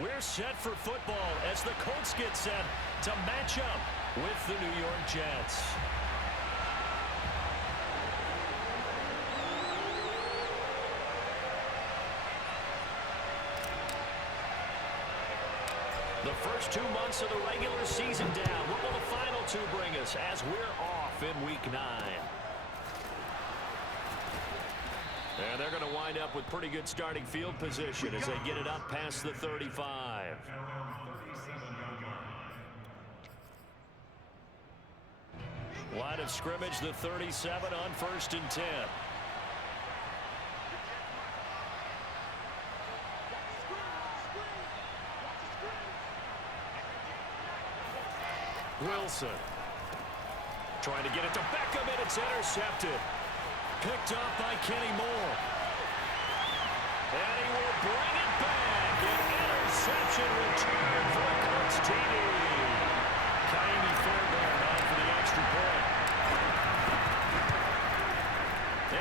We're set for football as the Colts get set to match up with the New York Jets. The first 2 months of the regular season down. What will the final 2 bring us as we're off in Week 9? And they're going to wind up with pretty good starting field position as they get it up past the 35. Line of scrimmage, the 37 on 1st and 10. Wilson trying to get it to Beckham, and it's intercepted. Picked up by Kenny Moore. And he will bring it back. An interception return for the Colts TD. Ka'imi Fairbairn on for the extra point.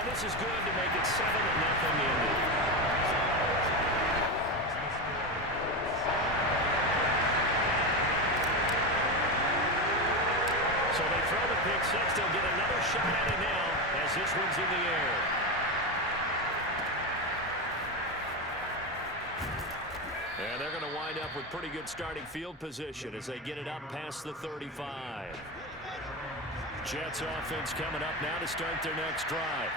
And this is good to make it 7-0 Indy. So they throw the pick six. They'll get another shot at it now as this one's in the air. And they're going to wind up with pretty good starting field position as they get it up past the 35. Jets offense coming up now to start their next drive.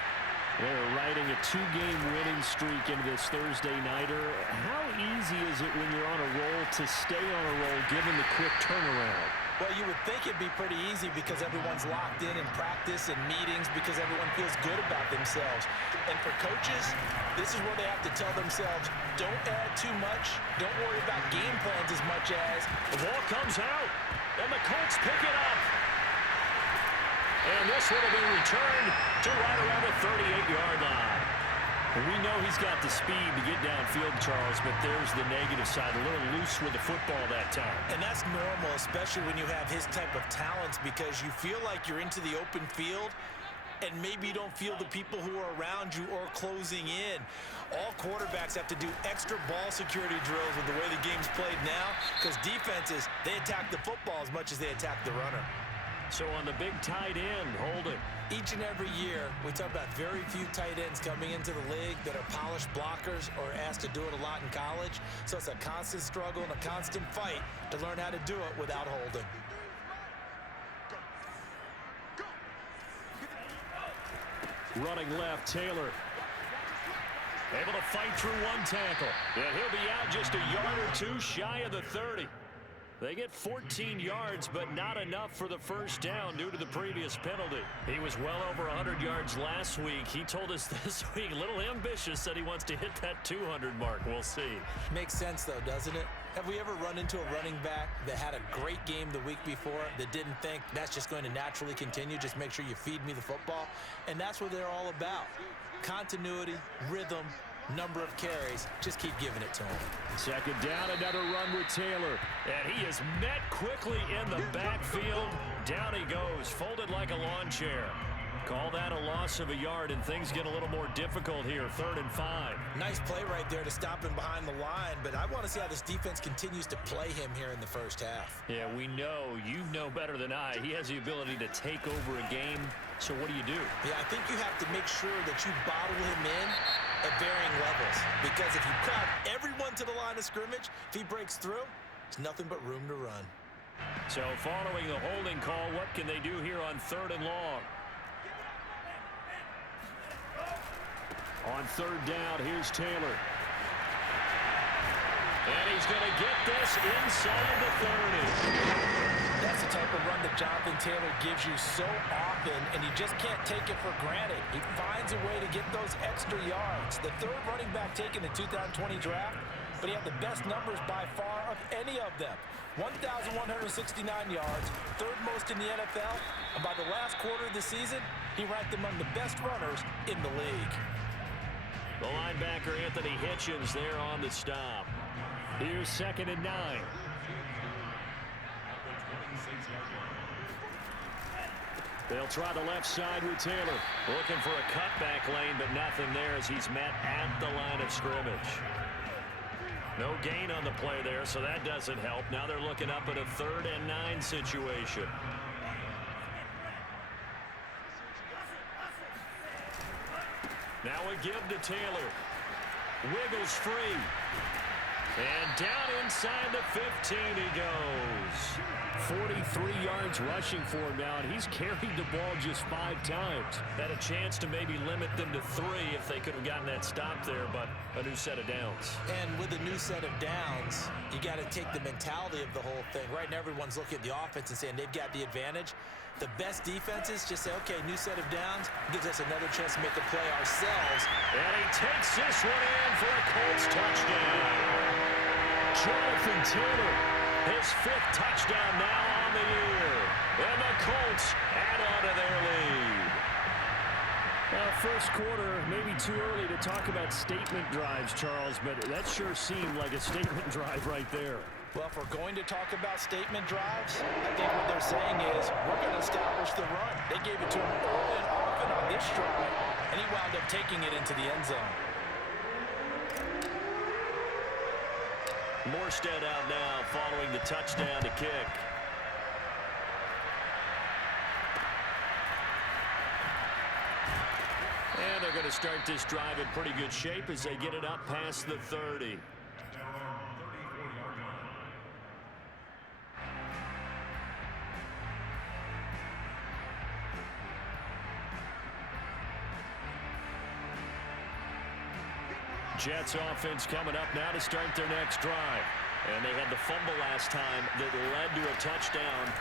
They're riding a 2-game winning streak into this Thursday nighter. How easy is it when you're on a roll to stay on a roll given the quick turnaround? Well, you would think it'd be pretty easy because everyone's locked in practice and meetings because everyone feels good about themselves. And for coaches, this is where they have to tell themselves, don't add too much. Don't worry about game plans as much as the ball comes out, and the Colts pick it up. And this one will be returned to right around the 38-yard line. We know he's got the speed to get downfield, Charles, but there's the negative side. A little loose with the football that time. And that's normal, especially when you have his type of talents, because you feel like you're into the open field and maybe you don't feel the people who are around you or closing in. All quarterbacks have to do extra ball security drills with the way the game's played now because defenses, they attack the football as much as they attack the runner. So on the big tight end, Holden. Each and every year, we talk about very few tight ends coming into the league that are polished blockers or asked to do it a lot in college. So it's a constant struggle and a constant fight to learn how to do it without holding. Running left, Taylor. Able to fight through one tackle. And he'll be out just a yard or two shy of the 30. They get 14 yards, but not enough for the first down due to the previous penalty. He was well over 100 yards last week. He told us this week, a little ambitious, that he wants to hit that 200 mark. We'll see. Makes sense, though, doesn't it? Have we ever run into a running back that had a great game the week before that didn't think that's just going to naturally continue? Just make sure you feed me the football. And that's what they're all about. Continuity, rhythm, number of carries. Just keep giving it to him. Second down, another run with Taylor. And he is met quickly in the backfield. Down he goes, folded like a lawn chair. Call that a loss of a yard, and things get a little more difficult here. 3rd and 5. Nice play right there to stop him behind the line, but I want to see how this defense continues to play him here in the first half. Yeah, we know. You know better than I. He has the ability to take over a game. So what do you do? Yeah, I think you have to make sure that you bottle him in at varying levels. Because if you crowd everyone to the line of scrimmage, if he breaks through, there's nothing but room to run. So following the holding call, what can they do here on 3rd and long? On 3rd down, here's Taylor. And he's going to get this inside the 30. That's the type of run that Jonathan Taylor gives you so often, and you just can't take it for granted. He finds a way to get those extra yards. The 3rd running back taken in the 2020 draft, but he had the best numbers by far of any of them. 1,169 yards, 3rd most in the NFL, and by the last quarter of the season, he ranked among the best runners in the league. The linebacker, Anthony Hitchens, there on the stop. Here's 2nd and 9. They'll try the left side with Taylor. Looking for a cutback lane, but nothing there as he's met at the line of scrimmage. No gain on the play there, so that doesn't help. Now they're looking up at a 3rd and 9 situation. Now a give to Taylor. Wiggles free. And down inside the 15 he goes. 43 yards rushing for him now, and he's carried the ball just 5 times. Had a chance to maybe limit them to 3 if they could have gotten that stop there, but a new set of downs. And with a new set of downs, you got to take the mentality of the whole thing. Right now, everyone's looking at the offense and saying they've got the advantage. The best defenses just say, okay, new set of downs, gives us another chance to make a play ourselves. And he takes this one in for a Colts touchdown. Jonathan Taylor, his 5th touchdown now on the year. And the Colts add on to their lead. First quarter, maybe too early to talk about statement drives, Charles, but that sure seemed like a statement drive right there. Well, if we're going to talk about statement drives, I think what they're saying is we're going to establish the run. They gave it to him early and often on this drive, and he wound up taking it into the end zone. Morstead out now following the touchdown to kick. And they're going to start this drive in pretty good shape as they get it up past the 30. Jets offense coming up now to start their next drive. And they had the fumble last time that led to a touchdown.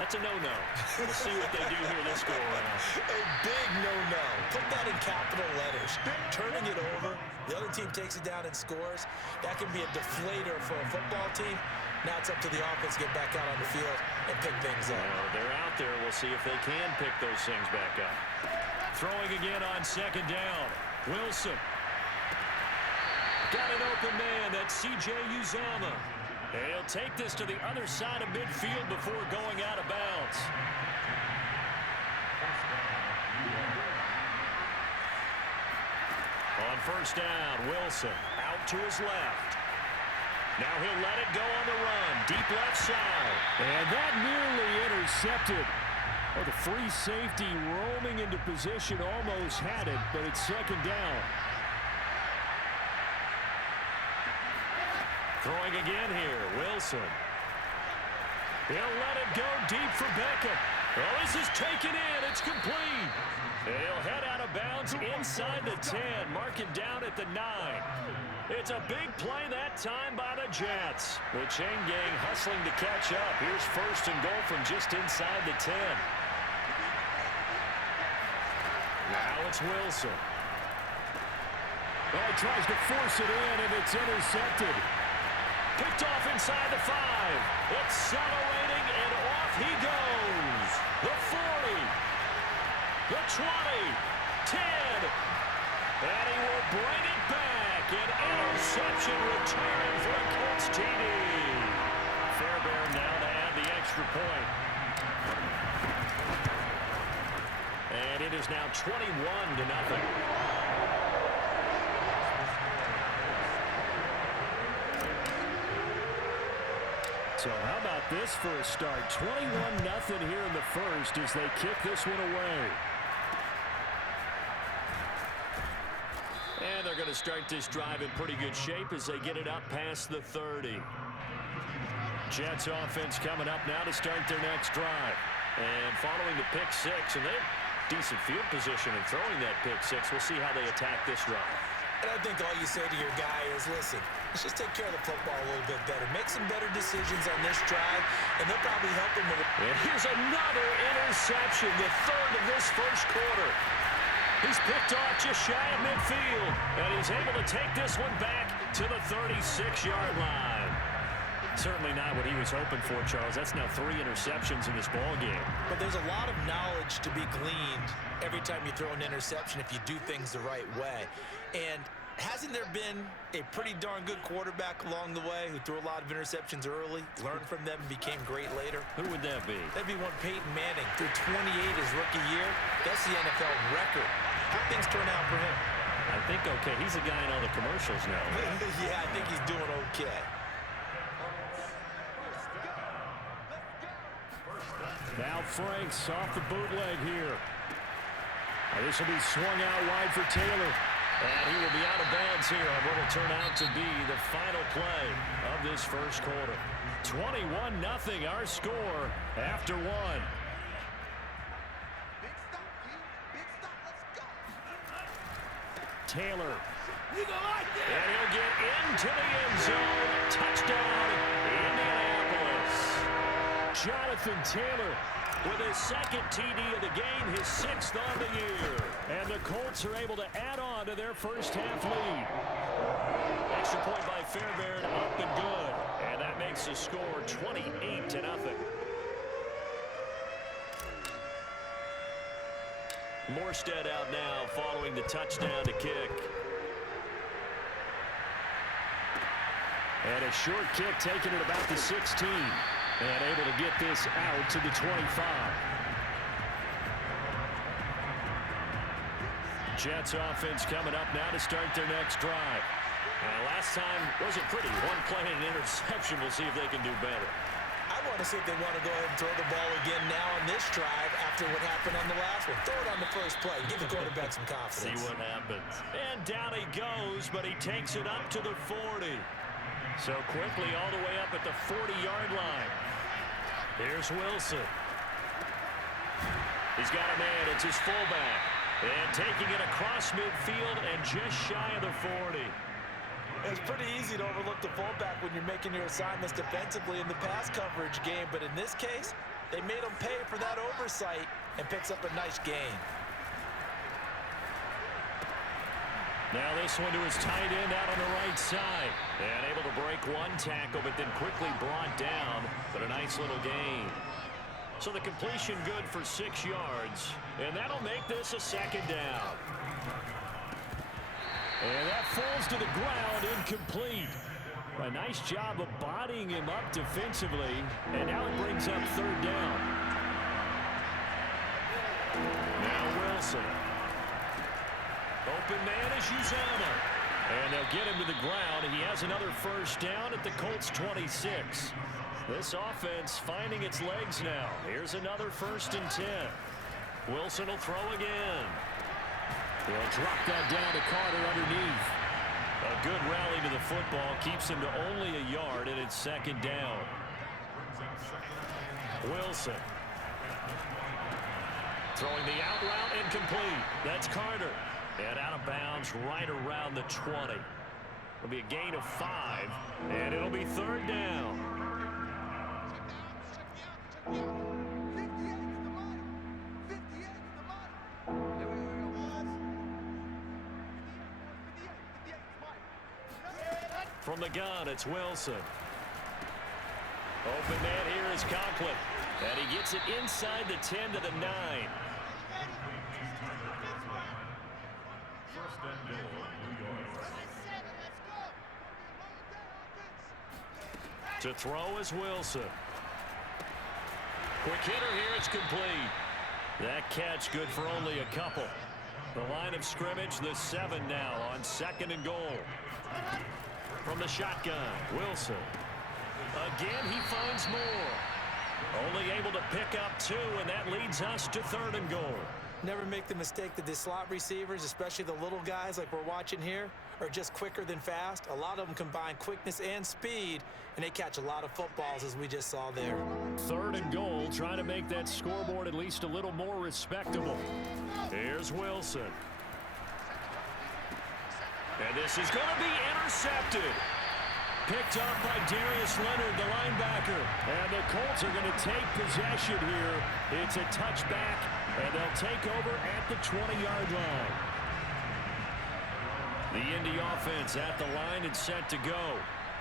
That's a no-no. We'll see what they do here this go around. A big no-no. Put that in capital letters. Turning it over, the other team takes it down and scores. That can be a deflator for a football team. Now it's up to the offense to get back out on the field and pick things up. Well, they're out there. We'll see if they can pick those things back up. Throwing again on 2nd down. Wilson. Got an open man. That's C.J. Uzomah. He'll take this to the other side of midfield before going out of bounds. On 1st down, Wilson out to his left. Now he'll let it go on the run. Deep left side. And that nearly intercepted. Oh, the free safety roaming into position almost had it, but it's 2nd down. Throwing again here, Wilson. He'll let it go deep for Beckham. Well, this is taken in. It's complete. He'll head out of bounds inside the 10. Mark it down at the 9. It's a big play that time by the Jets. The chain gang hustling to catch up. Here's 1st and goal from just inside the 10. Now it's Wilson. Well, he tries to force it in, and it's intercepted. Picked off inside the 5. Accelerating, and off he goes. The 40. The 20. 10. And he will bring it back. An interception return for a Colts TD. Fairbairn now to add the extra point. And it is now 21-0. So how about this for a start? 21-0 here in the first as they kick this one away. And they're going to start this drive in pretty good shape as they get it up past the 30. Jets offense coming up now to start their next drive. And following the pick 6, and they have decent field position in throwing that pick 6. We'll see how they attack this drive. And I think all you say to your guy is, listen, let's just take care of the football a little bit better. Make some better decisions on this drive, and they'll probably help him with it. And here's another interception, the 3rd of this first quarter. He's picked off just shy of midfield, and he's able to take this one back to the 36-yard line. Certainly not what he was hoping for, Charles. That's now 3 interceptions in this ball game. But there's a lot of knowledge to be gleaned every time you throw an interception if you do things the right way. And hasn't there been a pretty darn good quarterback along the way who threw a lot of interceptions early, learned from them, and became great later? Who would that be? That'd be one Peyton Manning. Threw 28 his rookie year. That's the NFL record. How things turn out for him? I think okay. He's a guy in all the commercials now. Yeah, I think he's doing okay. Now Franks off the bootleg here. This will be swung out wide for Taylor. And he will be out of bounds here on what will turn out to be the final play of this first quarter. 21-0 our score after one. Taylor. And he'll get into the end zone. Touchdown, Indianapolis. Jonathan Taylor with his second TD of the game, his sixth on the year. And the Colts are able to add on to their first half lead. Extra point by Fairbairn, up and good. And that makes the score 28-0. Morstead out now following the touchdown to kick. And a short kick taken at about the 16. And able to get this out to the 25. Jets offense coming up now to start their next drive. Last time wasn't pretty. One play and an interception. We'll see if they can do better. I want to see if they want to go ahead and throw the ball again now on this drive after what happened on the last one. Throw it on the first play. Give the quarterback some confidence. See what happens. And down he goes, but he takes it up to the 40. So quickly all the way up at the 40-yard line. Here's Wilson. He's got a man. It's his fullback. And taking it across midfield and just shy of the 40. It's pretty easy to overlook the fullback when you're making your assignments defensively in the pass coverage game. But in this case, they made him pay for that oversight and picks up a nice gain. Now this one to his tight end out on the right side. And able to break one tackle, but then quickly brought down. But a nice little gain. So the completion good for 6 yards. And that'll make this a second down. And that falls to the ground, incomplete. A nice job of bodying him up defensively. And now it brings up third down. Now Wilson. Open man is Uzomah. And they'll get him to the ground. He has another first down at the Colts 26. This offense finding its legs now. Here's another 1st and 10. Wilson will throw again. They'll drop that down to Carter underneath. A good rally to the football keeps him to only a yard, and it's second down. Wilson. Throwing the out route incomplete. That's Carter. And out of bounds right around the 20. It'll be a gain of 5, and it'll be third down. From the gun, it's Wilson. Open man here is Conklin. And he gets it inside the 10 to the 9. To throw is Wilson. Quick hitter here, it's complete. That catch good for only a couple. The line of scrimmage, the 7 now on 2nd and goal. From the shotgun, Wilson. Again, he finds more. Only able to pick up 2, and that leads us to 3rd and goal. Never make the mistake that the slot receivers, especially the little guys like we're watching here, are just quicker than fast. A lot of them combine quickness and speed, and they catch a lot of footballs, as we just saw there. 3rd and goal, trying to make that scoreboard at least a little more respectable. Here's Wilson. And this is going to be intercepted. Picked up by Darius Leonard, the linebacker. And the Colts are going to take possession here. It's a touchback, and they'll take over at the 20-yard line. The Indy offense at the line and set to go.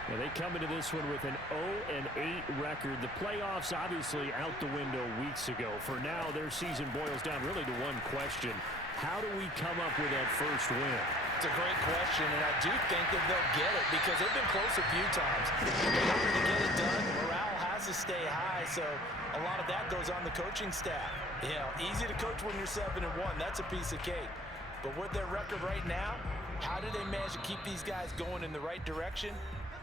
Now they come into this one with an 0-8 record. The playoffs obviously out the window weeks ago. For now, their season boils down really to one question. How do we come up with that first win? It's a great question, and I do think that they'll get it because they've been close a few times. In order to get it done, morale has to stay high, so a lot of that goes on the coaching staff. You know, easy to coach when you're 7-1. That's a piece of cake. But with their record right now, how do they manage to keep these guys going in the right direction?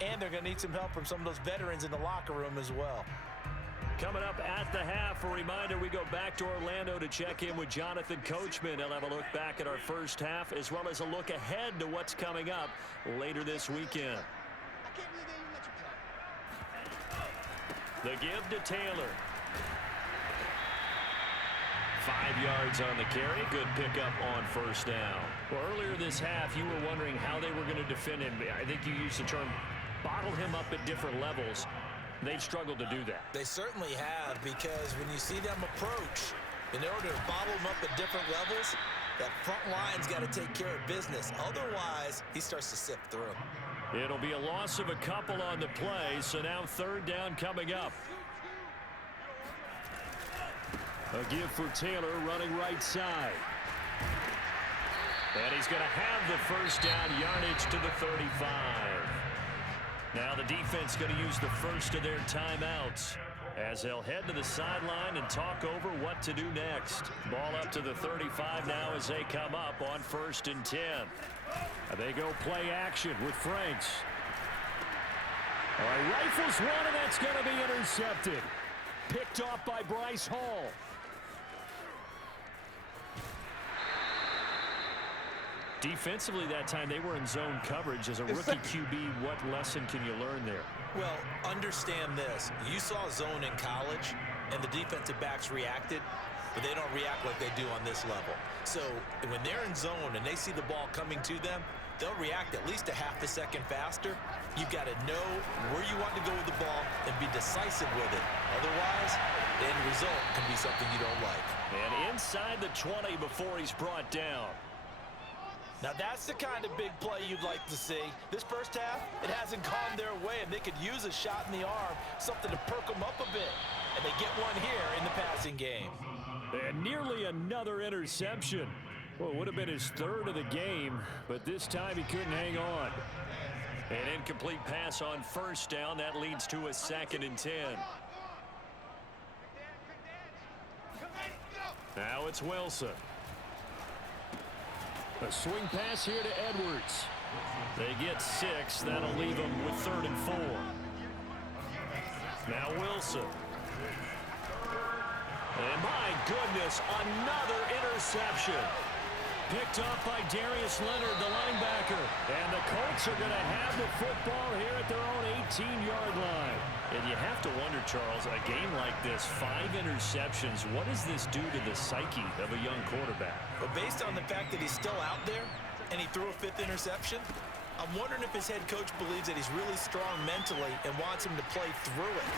And they're going to need some help from some of those veterans in the locker room as well. Coming up at the half, a reminder, we go back to Orlando to check in with Jonathan Coachman. He'll have a look back at our first half as well as a look ahead to what's coming up later this weekend. The give to Taylor. 5 yards on the carry. Good pickup on first down. Well, earlier this half, you were wondering how they were going to defend him. I think you used the term bottle him up at different levels. They've struggled to do that. They certainly have, because when you see them approach, in order to bottle them up at different levels, that front line's got to take care of business. Otherwise, he starts to sift through. It'll be a loss of a couple on the play, so now third down coming up. A give for Taylor running right side. And he's going to have the first down, yardage to the 35. Now the defense going to use the first of their timeouts as they'll head to the sideline and talk over what to do next. Ball up to the 35 now as they come up on 1st and 10. They go play action with Franks. All right, rifles one, and that's going to be intercepted. Picked off by Bryce Hall. Defensively that time, they were in zone coverage. As a rookie QB, what lesson can you learn there? Well, understand this. You saw zone in college, and the defensive backs reacted, but they don't react like they do on this level. So when they're in zone and they see the ball coming to them, they'll react at least a half a second faster. You've got to know where you want to go with the ball and be decisive with it. Otherwise, the end result can be something you don't like. And inside the 20 before he's brought down. Now that's the kind of big play you'd like to see. This first half, it hasn't gone their way, and they could use a shot in the arm, something to perk them up a bit. And they get one here in the passing game. And nearly another interception. Well, it would have been his third of the game, but this time he couldn't hang on. An incomplete pass on first down. That leads to a 2nd and 10. Now it's Wilson. A swing pass here to Edwards. They get 6. That'll leave them with 3rd and 4. Now Wilson. And my goodness, another interception. Picked off by Darius Leonard, the linebacker. And the Colts are going to have the football here at their own 18-yard line. And you have to wonder, Charles, a game like this, 5 interceptions, what does this do to the psyche of a young quarterback? But based on the fact that he's still out there and he threw a 5th interception, I'm wondering if his head coach believes that he's really strong mentally and wants him to play through it.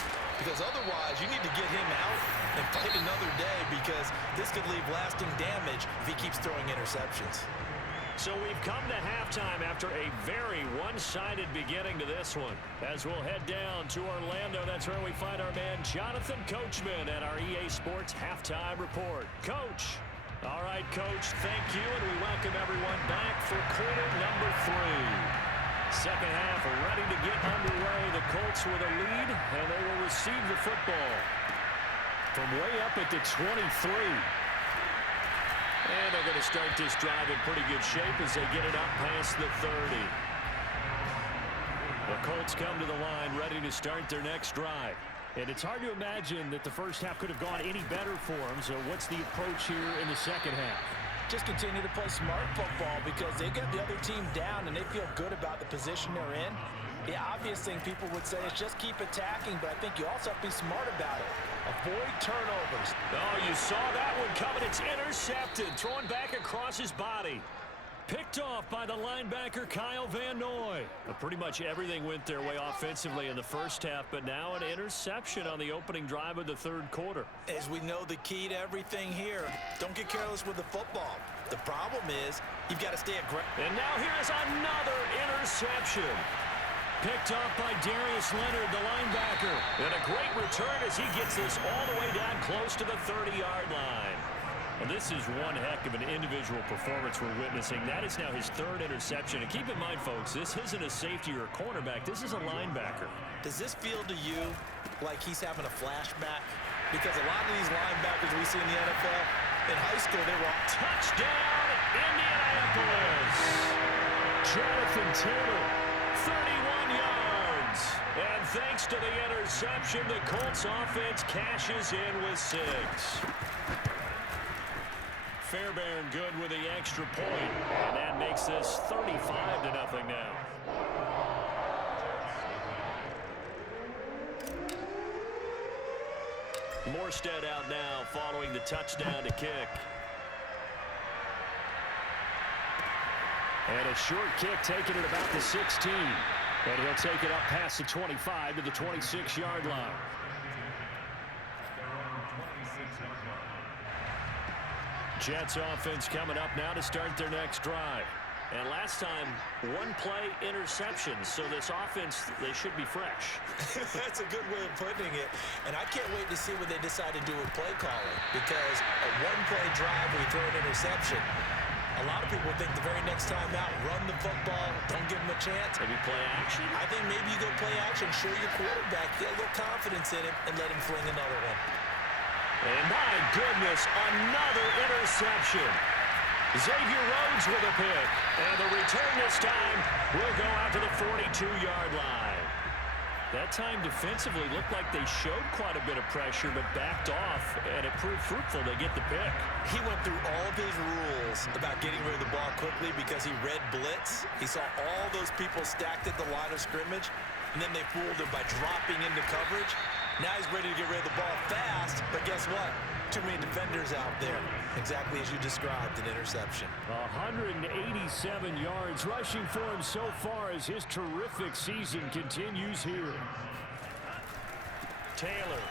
Because otherwise, you need to get him out and fight another day, because this could leave lasting damage if he keeps throwing interceptions. So we've come to halftime after a very one-sided beginning to this one. As we'll head down to Orlando, that's where we find our man Jonathan Coachman at our EA Sports Halftime Report. Coach. All right, Coach, thank you, and we welcome everyone back for quarter number 3. Second half ready to get underway. The Colts with a lead, and they will receive the football from way up at the 23. And they're going to start this drive in pretty good shape as they get it up past the 30. The Colts come to the line ready to start their next drive. And it's hard to imagine that the first half could have gone any better for them. So what's the approach here in the second half? Just continue to play smart football, because they get the other team down and they feel good about the position they're in. The obvious thing people would say is just keep attacking, but I think you also have to be smart about it. Avoid turnovers. Oh, you saw that one coming. It's intercepted. Thrown back across his body. Picked off by the linebacker, Kyle Van Noy. Pretty much everything went their way offensively in the first half, but now an interception on the opening drive of the third quarter. As we know, the key to everything here, don't get careless with the football. The problem is you've got to stay aggressive. And now here's another interception. Picked off by Darius Leonard, the linebacker. And a great return as he gets this all the way down close to the 30-yard line. Well, this is one heck of an individual performance we're witnessing. That is now his 3rd interception. And keep in mind, folks, this isn't a safety or a cornerback. This is a linebacker. Does this feel to you like he's having a flashback? Because a lot of these linebackers we see in the NFL, in high school, they were all touchdown. Indianapolis. Jonathan Taylor, 31 yards. And thanks to the interception, the Colts offense cashes in with 6. Fairbairn good with the extra point, and that makes this 35-0 now. Morstead out now following the touchdown to kick. And a short kick taken at about the 16. And he'll take it up past the 25 to the 26-yard line. Jets offense coming up now to start their next drive. And last time, one-play interceptions. So this offense, they should be fresh. That's a good way of putting it. And I can't wait to see what they decide to do with play calling. Because a one-play drive where you throw an interception, a lot of people think the very next time out, run the football, don't give them a chance. Maybe play action? I think maybe you go play action, show your quarterback, get a little confidence in him, and let him fling another one. And my goodness, another interception. Xavier Rhodes with a pick. And the return this time will go out to the 42-yard line. That time defensively looked like they showed quite a bit of pressure but backed off, and it proved fruitful. They get the pick. He went through all of his rules about getting rid of the ball quickly because he read blitz. He saw all those people stacked at the line of scrimmage, and then they fooled him by dropping into coverage. Now he's ready to get rid of the ball fast, but guess what? Too many defenders out there. Exactly as you described, an interception. 187 yards rushing for him so far as his terrific season continues here. Taylor.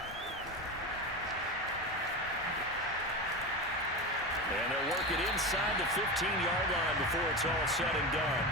And they'll work it inside the 15-yard line before it's all said and done.